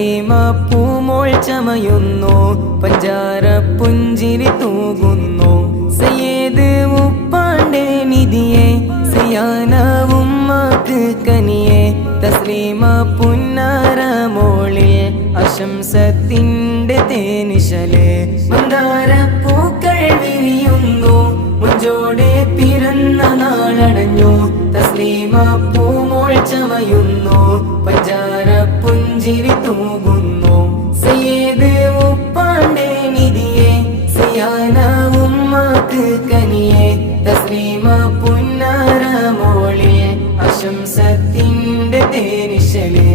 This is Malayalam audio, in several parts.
തസ്ലീമ പൂമോൾ ചമയുന്നു പഞ്ചാര പുഞ്ചിരി തൂകുന്നു സയ്യിദ് ഉപ്പാന്റെ നിധിയെ സിയാന ഉമ്മക്ക് കനിയെ തസ്ലീമ പുന്നാര മോളിൽ ആശംസത്തിന്റെ തേനിശല് മന്ദാര പൂക്കൾ വിരിയുന്നു മുഞ്ചോടെ പിറന്ന നാളടഞ്ഞു തസ്ലീമ പൂമോൾ ചമയുന്നു പഞ്ചാര പുഞ്ചിരി തൂകുന്നു സയ്യിദ് ഉപ്പാന്റെ നിധിയെ സിയാന ഉമ്മക്ക് കനിയെ തസ്ലീമ പുന്നാര മോളിൽ ആശംസത്തിന്റെ തേനിശല്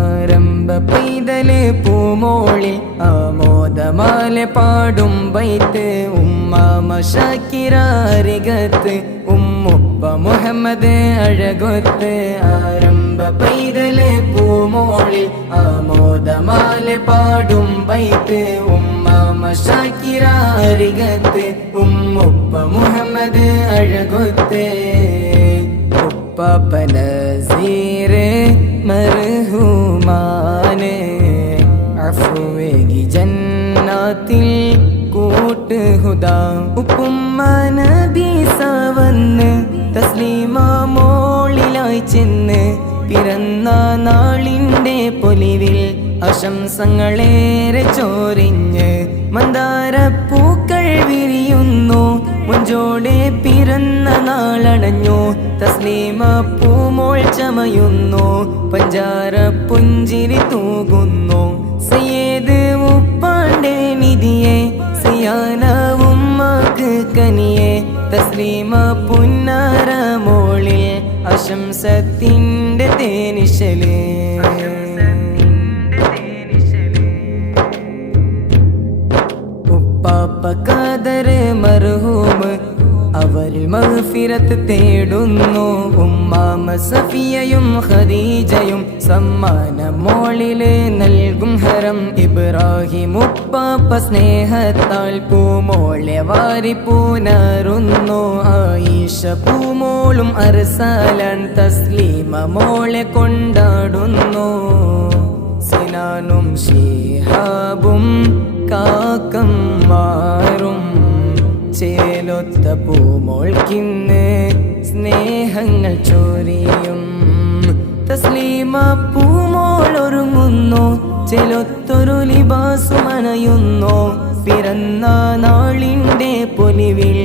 ആരംഭ പൈതല് പൂമോളിൽ ആമോദമാല പാടും ബൈത്ത് ഉമ്മാമ ഷാക്കിറാരികത്ത് ഉമ്മുപ്പ മുഹമ്മദ് അഴകൊത്ത് ആരംഭ പൈതല് പൂമോളിൽ ആമോദമാല പാടും ബൈത്ത് ഉമ്മാമ ഷാക്കിറാരികത്ത് ഉമ്മുപ്പ മുഹമ്മദ് അഴകൊത്ത് ഉപ്പാപ്പ നസീറ് മർഹൂമാന് അഫ്വേഗി ജന്നാത്തിൽ കൂട്ട് ഹുദാ ഉപ്പുമ്മ നബി സവന്ന് തസ്ലീമ മോളിലായി ചെന്ന് പിറന്ന നാളിൻ്റെ പൊലിവിൽ ആശംസകളേറെ ചോരിഞ്ഞ് മന്ദാര പൂക്കൾ വിരിയുന്നു മുഞ്ചോടെ പിറന്ന നാളടഞ്ഞു തസ്ലീമ പൂമോൾ ചമയുന്നു പഞ്ചാര പുഞ്ചിരി തൂകുന്നു സയ്യിദ് ഉപ്പാന്റെ നിധിയെ സിയാന ഉമ്മക്ക് കനിയെ തസ്ലീമ പുന്നാര മോളിൽ ആശംസത്തിന്റെ തേനിശല് ഉപ്പാപ്പ ഖാദർ മർഹൂം അവരിൽ മഗ്ഫിറത്ത് തേടുന്നു ഉമ്മാമ സഫിയയും ഖദീജയും സമ്മാന മോളില് നൽകും ഹരം ഇബ്രാഹിം ഉപ്പാപ്പ സ്നേഹത്താൽ പൂമോളെ വാരി പൂനറുന്നു ആയിഷ പൂമോളും അർസലാൻ തസ്ലീമ മോളെ കൊണ്ടാടുന്നു സിനാനും ശിഹാബും കാക്കന്മാരും ചേലൊത്ത പൂമോൾക്കിന്ന് സ്നേഹങ്ങൾ ചോരിയും തസ്ലീമ പൂമോൾ ഒരുങ്ങുന്നു ചേലൊത്തൊരു ലിബാസുമണയുന്നു പിറന്ന നാളിൻ്റെ പൊലിവിൽ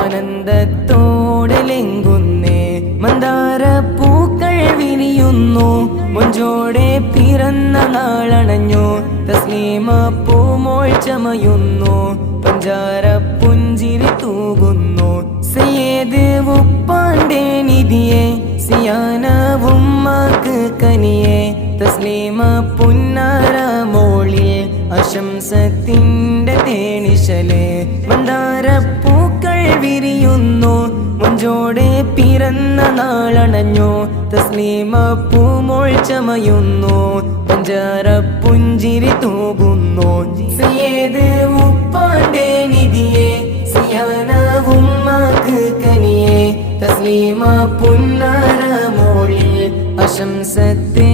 ആനന്ദത്തോടെ ലെങ്കുന്നേ മന്ദാര പൂക്കൾ വിരിയുന്നു മുഞ്ചോടെ പിറന്ന നാളണഞ്ഞു തസ്ലീമ പൂമോൾ ചമയുന്നു പഞ്ചാര പുഞ്ചിരി തൂകുന്നു സയ്യിദ് ഉപ്പാന്റെ നിധിയെ സിയാന ഉമ്മക്ക് കനിയെ തസ്ലീമ പുന്നാര മോളിൽ ആശംസത്തിന്റെ തേനിശല് മന്ദാര പൂക്കൾ വിരിയുന്നു മുഞ്ചോടെ പിറന്ന നാളണഞ്ഞു തസ്ലീമ പൂമോൾ ചമയുന്നു പഞ്ചാര പുഞ്ചിരി തൂകുന്നു സയ്യിദ് ഉപ്പാന്റെ നിധിയെ സിയാന ഉമ്മക്ക് കനിയെ തസ്ലീമ പുന്നാര മോളിൽ ആശംസത്തെ